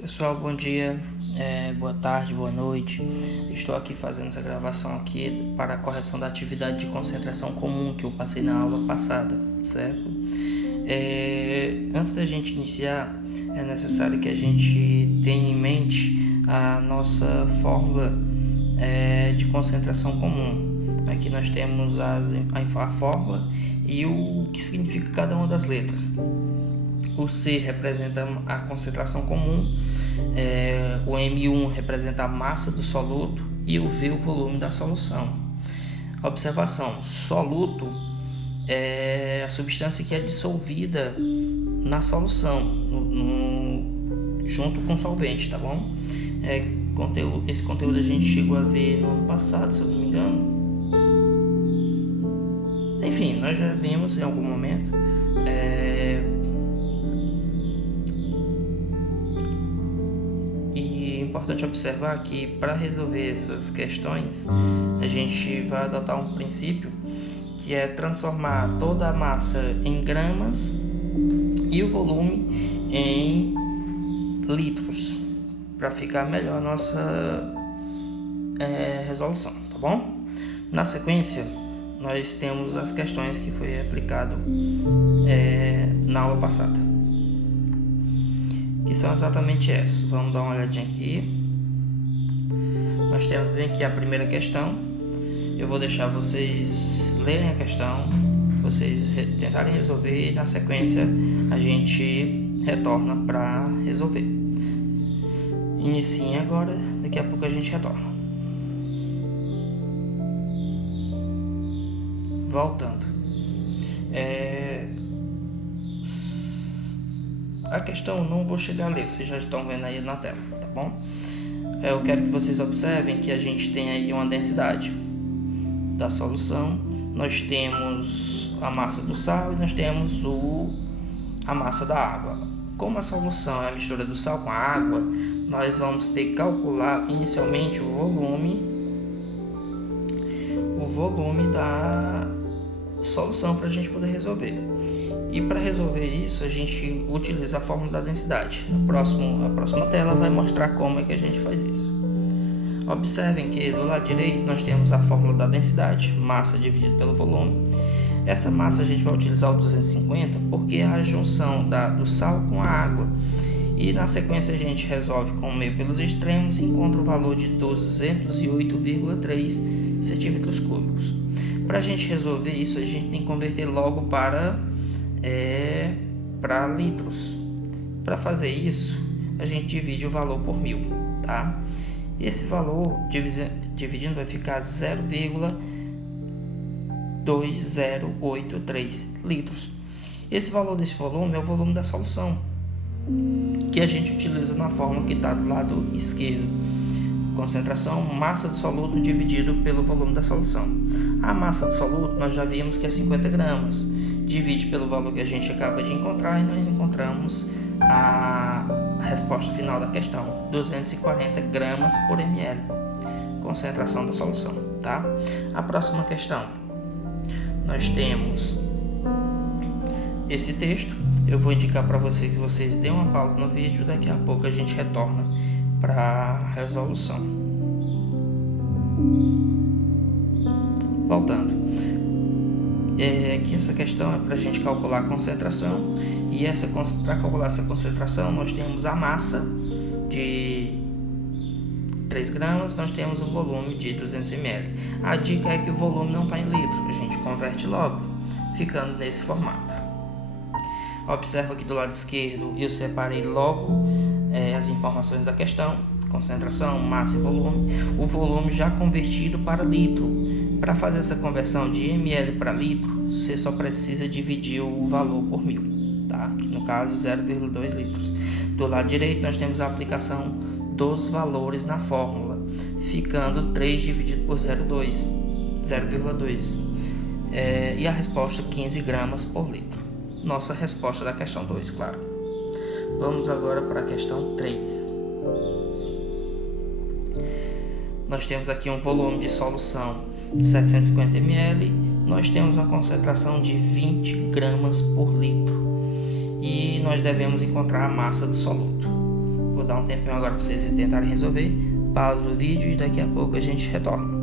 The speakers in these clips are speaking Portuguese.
Pessoal, bom dia, boa tarde, boa noite. Estou aqui fazendo essa gravação aqui para a correção da atividade de concentração comum que eu passei na aula passada, certo? Antes da gente iniciar, é necessário que a gente tenha em mente a nossa fórmula de concentração comum. Aqui nós temos a fórmula e o que significa cada uma das letras. O C representa a concentração comum, o M1 representa a massa do soluto e o V o volume da solução. Observação: soluto é a substância que é dissolvida na solução, junto com o solvente, tá bom? Esse conteúdo a gente chegou a ver no ano passado, se eu não me engano. Enfim, nós já vimos em algum momento. É importante observar que para resolver essas questões a gente vai adotar um princípio que é transformar toda a massa em gramas e o volume em litros, para ficar melhor a nossa resolução, tá bom? Na sequência nós temos as questões que foi aplicado na aula passada, que são exatamente essas. Vamos dar uma olhadinha aqui. Nós temos bem aqui a primeira questão. Eu vou deixar vocês lerem a questão, vocês tentarem resolver e na sequência a gente retorna para resolver. Iniciem agora, daqui a pouco a gente retorna. Voltando. A questão eu não vou chegar a ler, vocês já estão vendo aí na tela, tá bom? Eu quero que vocês observem que a gente tem aí uma densidade da solução. Nós temos a massa do sal e nós temos a massa da água. Como a solução é a mistura do sal com a água, nós vamos ter que calcular inicialmente o volume da solução para a gente poder resolver. E para resolver isso, a gente utiliza a fórmula da densidade. A próxima tela vai mostrar como é que a gente faz isso. Observem que do lado direito nós temos a fórmula da densidade, massa dividido pelo volume. Essa massa a gente vai utilizar o 250 porque é a junção do sal com a água. E na sequência a gente resolve com o meio pelos extremos e encontra o valor de 208,3 centímetros cúbicos. Para a gente resolver isso, a gente tem que converter logo para litros. Para fazer isso, a gente divide o valor por 1000, tá? Esse valor dividindo vai ficar 0,2083 litros. Esse valor desse volume é o volume da solução, que a gente utiliza na fórmula que está do lado esquerdo. Concentração, massa do soluto dividido pelo volume da solução. A massa do soluto nós já vimos que é 50 gramas. Divide pelo valor que a gente acaba de encontrar e nós encontramos a resposta final da questão, 240 gramas por ml, concentração da solução, tá? A próxima questão, nós temos esse texto. Eu vou indicar para vocês que vocês dêem uma pausa no vídeo, daqui a pouco a gente retorna para a resolução. Voltando. Aqui essa questão é para a gente calcular a concentração, e para calcular essa concentração nós temos a massa de 3 gramas, nós temos o volume de 200 ml. A dica é que o volume não está em litro, a gente converte logo, ficando nesse formato. Observa aqui do lado esquerdo, eu separei logo as informações da questão: concentração, massa e volume. O volume já convertido para litro. Para fazer essa conversão de ml para litro, você só precisa dividir o valor por 1000, tá? Que no caso 0,2 litros. Do lado direito nós temos a aplicação dos valores na fórmula, ficando 3 dividido por 0,2. E a resposta 15 gramas por litro. Nossa resposta da questão 2, claro. Vamos agora para a questão 3. Nós temos aqui um volume de solução de 750 ml, nós temos uma concentração de 20 gramas por litro e nós devemos encontrar a massa do soluto. Vou dar um tempinho agora para vocês tentarem resolver. Pausa o vídeo e daqui a pouco a gente retorna.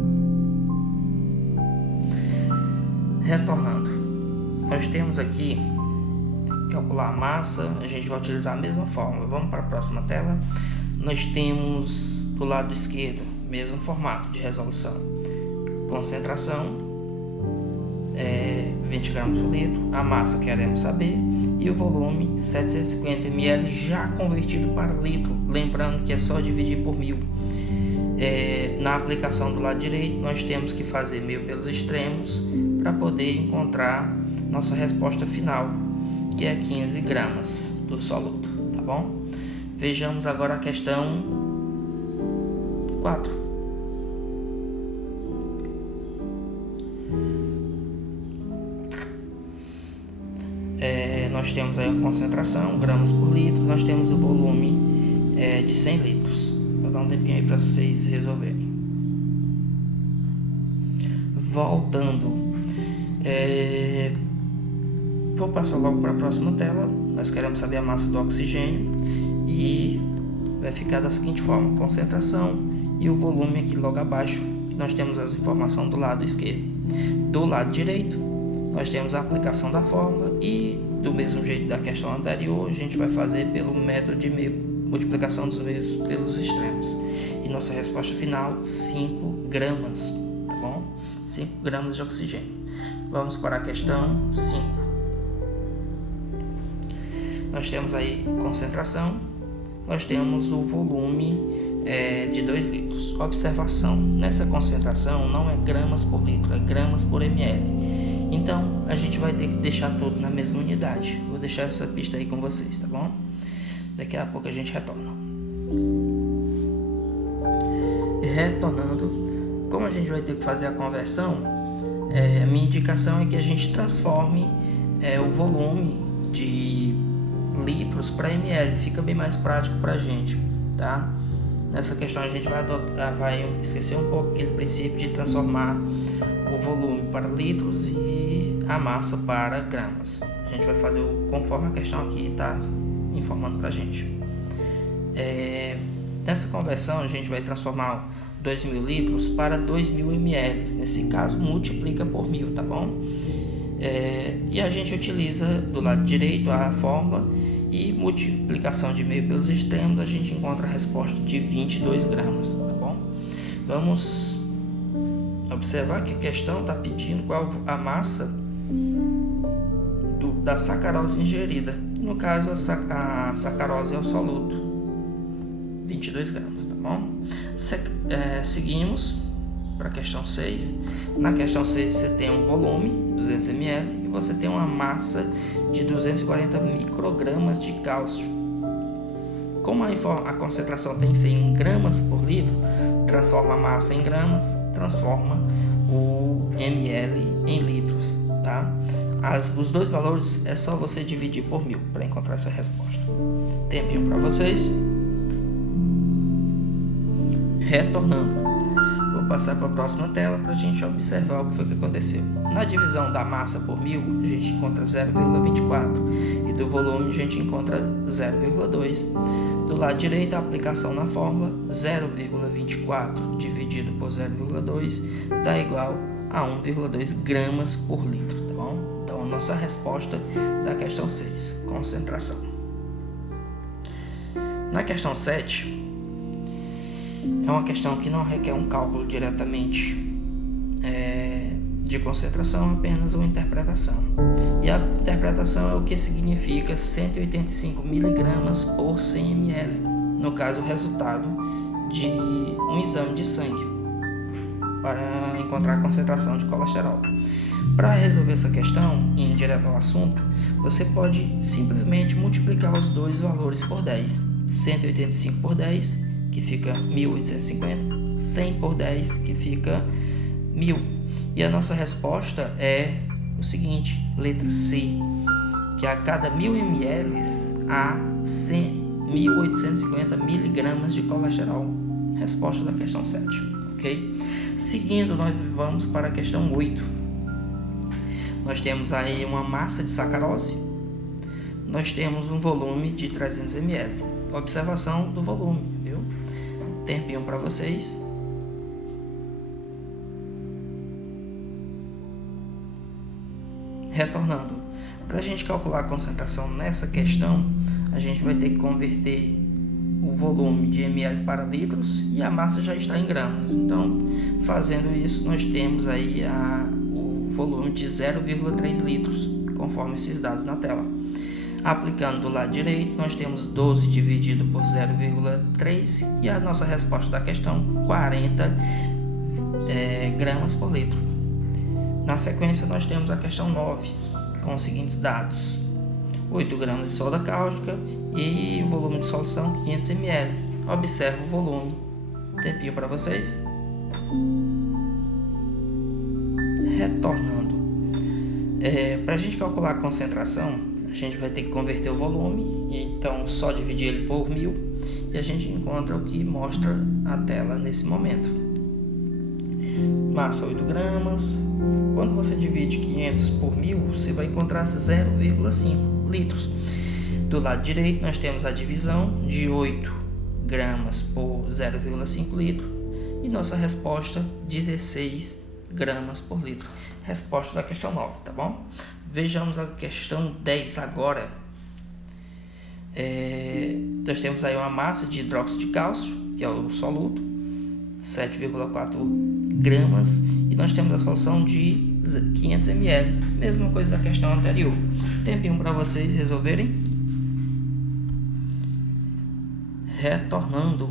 Retornando, nós temos aqui calcular a massa. A gente vai utilizar a mesma fórmula. Vamos para a próxima tela. Nós temos do lado esquerdo mesmo formato de resolução, concentração 20 gramas por litro, a massa queremos saber e o volume 750 ml já convertido para litro, lembrando que é só dividir por 1000. Na aplicação do lado direito nós temos que fazer 1000 pelos extremos para poder encontrar nossa resposta final, que é 15 gramas do soluto, tá bom? Vejamos agora a questão 4. Nós temos aí a concentração, gramas por litro, nós temos o volume de 100 litros. Vou dar um tempinho aí para vocês resolverem. Voltando, vou passar logo para a próxima tela. Nós queremos saber a massa do oxigênio e vai ficar da seguinte forma: concentração e o volume aqui logo abaixo. Nós temos as informações do lado esquerdo. Do lado direito nós temos a aplicação da fórmula e do mesmo jeito da questão anterior a gente vai fazer pelo método de multiplicação dos meios pelos extremos. E nossa resposta final 5 gramas, tá bom? 5 gramas de oxigênio. Vamos para a questão 5. Nós temos aí concentração, nós temos o volume de 2 litros. Observação: nessa concentração não é gramas por litro, é gramas por ml. Então a gente vai ter que deixar tudo na mesma unidade. Vou deixar essa pista aí com vocês, tá bom? Daqui a pouco a gente retorna. Retornando, como a gente vai ter que fazer a conversão, a minha indicação é que a gente transforme o volume de litros para ml, fica bem mais prático para a gente, tá? Nessa questão a gente vai esquecer um pouco aquele princípio de transformar o volume para litros e a massa para gramas. A gente vai fazer conforme a questão aqui está informando para a gente. Nessa conversão a gente vai transformar 2.000 litros para 2.000 ml. Nesse caso multiplica por 1000, tá bom? E a gente utiliza do lado direito a fórmula e multiplicação de meio pelos extremos, a gente encontra a resposta de 22 gramas, tá bom? Vamos observar que a questão está pedindo qual a massa da sacarose ingerida. No caso, a sacarose é o soluto, 22 gramas, tá bom? Seguimos para a questão 6. Na questão 6 você tem um volume, 200 ml, e você tem uma massa de 240 microgramas de cálcio. Como a concentração tem que ser em gramas por litro, transforma a massa em gramas, transforma o ml em litros, tá? Os dois valores é só você dividir por 1000 para encontrar essa resposta. Tempinho para vocês. Retornando, vou passar para a próxima tela para a gente observar o que foi que aconteceu. Na divisão da massa por 1000 a gente encontra 0,24 e do volume a gente encontra 0,2. Do lado direito, a aplicação na fórmula, 0,24 dividido por 0,2 dá igual a 1,2 gramas por litro, tá bom? Então a nossa resposta da questão 6, concentração. Na questão 7, é uma questão que não requer um cálculo diretamente de concentração, apenas uma interpretação. E a interpretação é o que significa 185 miligramas por 100 ml. No caso, o resultado de um exame de sangue para encontrar a concentração de colesterol. Para resolver essa questão, indo direto ao assunto, você pode simplesmente multiplicar os dois valores por 10. 185 por 10, que fica 1.850, 100 por 10, que fica 1.000. E a nossa resposta é o seguinte, letra C, que a cada 1000 ml há 1.850 miligramas de colesterol. Resposta da questão 7, ok? Seguindo, nós vamos para a questão 8. Nós temos aí uma massa de sacarose, nós temos um volume de 300 ml. observação do volume, viu? Tempinho para vocês. Retornando, para a gente calcular a concentração nessa questão, a gente vai ter que converter o volume de ml para litros e a massa já está em gramas. Então, fazendo isso, nós temos aí o volume de 0,3 litros, conforme esses dados na tela. Aplicando do lado direito, nós temos 12 dividido por 0,3 e a nossa resposta da questão, 40 gramas por litro. Na sequência, nós temos a questão 9, com os seguintes dados: 8 gramas de soda cáustica e o volume de solução 500 ml. Observe o volume. Tempinho para vocês. Retornando. Para a gente calcular a concentração, a gente vai ter que converter o volume, então só dividir ele por 1000 e a gente encontra o que mostra a tela nesse momento. Massa 8 gramas. Quando você divide 500 por 1000, você vai encontrar 0,5 litros. Do lado direito, nós temos a divisão de 8 gramas por 0,5 litro e nossa resposta, 16 gramas por litro. Resposta da questão 9, tá bom? Vejamos a questão 10 agora. Nós temos aí uma massa de hidróxido de cálcio, que é o soluto, 7,4 gramas, e nós temos a solução de 500 ml, mesma coisa da questão anterior. Tempinho para vocês resolverem. Retornando.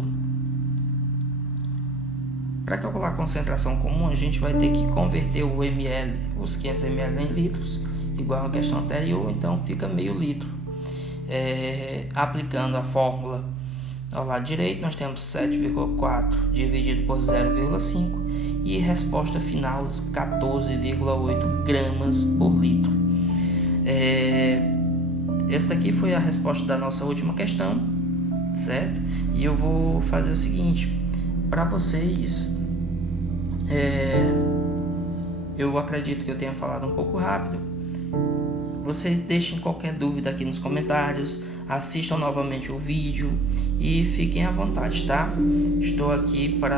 Para calcular a concentração comum, a gente vai ter que converter o ml, os 500 ml em litros, igual a questão anterior, então fica meio litro. Aplicando a fórmula ao lado direito, nós temos 7,4 dividido por 0,5 e resposta final 14,8 gramas por litro. Essa daqui foi a resposta da nossa última questão, certo? E eu vou fazer o seguinte, para vocês, eu acredito que eu tenha falado um pouco rápido. Vocês deixem qualquer dúvida aqui nos comentários, assistam novamente o vídeo e fiquem à vontade, tá? Estou aqui para